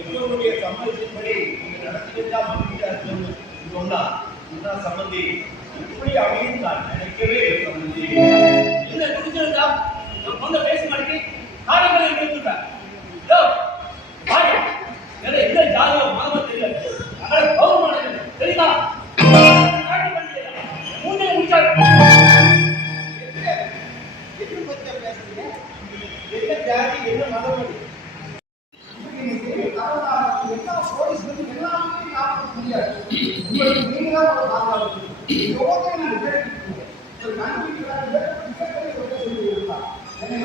பெற்றோருடைய சம்மதத்தின்படி நீங்க நடத்திக்கிட்டா மகிழ்ச்சியா இருக்கணும்னு சொன்னா இதுதான் சம்பந்தி. இப்படி அமையும் நான் நினைக்கவே இல்லை சம்பந்தி. என்ன குடிச்சிருந்தா நான் பொண்ணை பேச மாட்டேன் காரியங்களை எடுத்துட்டேன். வேற எந்த ஜாதியோ மதமோ தெரியல. அதனால கௌரவமான தெரியுமா மூணே முடிச்சாரு. என்ன பத்தி பேசுறீங்க? என்ன ஜாதி என்ன மதம்? எல்லா போலீஸ் வந்து எல்லாமே காப்பாற்ற முடியாது. உங்களுக்கு நீங்க தான் ஒரு பாதுகாப்பு. யோகை நீங்க கேட்டுக்கீங்க. ஒரு கண்டுபிடிக்கிறாங்க சொல்லி இருந்தா என்ன